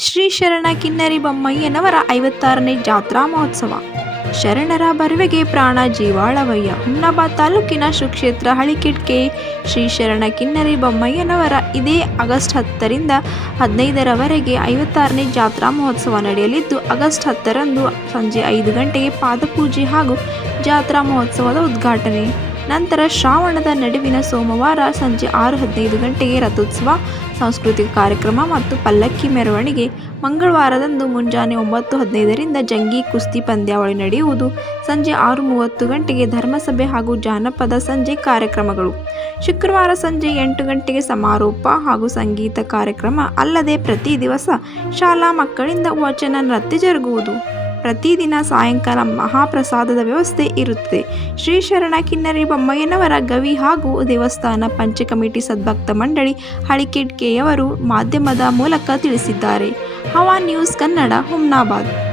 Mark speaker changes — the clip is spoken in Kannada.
Speaker 1: ಶ್ರೀ ಶರಣ ಕಿನ್ನರಿ ಬೊಮ್ಮಯ್ಯನವರ ಐವತ್ತಾರನೇ ಜಾತ್ರಾ ಮಹೋತ್ಸವ. ಶರಣರ ಬರುವೆಗೆ ಪ್ರಾಣ ಜೀವಾಳವಯ್ಯ. ಹುಮ್ನಾಬಾದ್ ತಾಲೂಕಿನ ಸುಕ್ಷೇತ್ರ ಹಳಿಕಿಟ್ಕೆ ಶ್ರೀ ಶರಣ ಕಿನ್ನರಿ ಬೊಮ್ಮಯ್ಯನವರ ಇದೇ ಆಗಸ್ಟ್ ಹತ್ತರಿಂದ ಹದಿನೈದರವರೆಗೆ ಐವತ್ತಾರನೇ ಜಾತ್ರಾ ಮಹೋತ್ಸವ ನಡೆಯಲಿದ್ದು, ಆಗಸ್ಟ್ ಹತ್ತರಂದು ಸಂಜೆ ಐದು ಗಂಟೆಗೆ ಪಾದಪೂಜೆ ಹಾಗೂ ಜಾತ್ರಾ ಮಹೋತ್ಸವದ ಉದ್ಘಾಟನೆ. ನಂತರ ಶ್ರಾವಣದ ನಡುವಿನ ಸೋಮವಾರ ಸಂಜೆ ಆರು ಹದಿನೈದು ಗಂಟೆಗೆ ರಥೋತ್ಸವ, ಸಾಂಸ್ಕೃತಿಕ ಕಾರ್ಯಕ್ರಮ ಮತ್ತು ಪಲ್ಲಕ್ಕಿ ಮೆರವಣಿಗೆ. ಮಂಗಳವಾರದಂದು ಮುಂಜಾನೆ ಒಂಬತ್ತು ಹದಿನೈದರಿಂದ ಜಂಗಿ ಕುಸ್ತಿ ಪಂದ್ಯಾವಳಿ ನಡೆಯುವುದು. ಸಂಜೆ ಆರು ಮೂವತ್ತು ಗಂಟೆಗೆ ಧರ್ಮಸಭೆ ಹಾಗೂ ಜಾನಪದ ಸಂಜೆ ಕಾರ್ಯಕ್ರಮಗಳು. ಶುಕ್ರವಾರ ಸಂಜೆ ಎಂಟು ಗಂಟೆಗೆ ಸಮಾರೋಪ ಹಾಗೂ ಸಂಗೀತ ಕಾರ್ಯಕ್ರಮ ಅಲ್ಲದೆ ಪ್ರತಿ ದಿವಸ ಶಾಲಾ ಮಕ್ಕಳಿಂದ ವಚನ ನೃತ್ಯ ಜರುಗುವುದು. ಪ್ರತಿದಿನ ಸಾಯಂಕಾಲ ಮಹಾಪ್ರಸಾದದ ವ್ಯವಸ್ಥೆ ಇರುತ್ತದೆ. ಶ್ರೀ ಶರಣ ಕಿನ್ನರಿ ಬೊಮ್ಮಯ್ಯನವರ ಗವಿ ಹಾಗೂ ದೇವಸ್ಥಾನ ಪಂಚ ಕಮಿಟಿ ಸದ್ಭಕ್ತ ಮಂಡಳಿ ಹಳಿಕೆಟ್ಕೆಯವರು ಮಾಧ್ಯಮದ ಮೂಲಕ ತಿಳಿಸಿದ್ದಾರೆ. ಹವಾ ನ್ಯೂಸ್ ಕನ್ನಡ, ಹುಮ್ನಾಬಾದ್.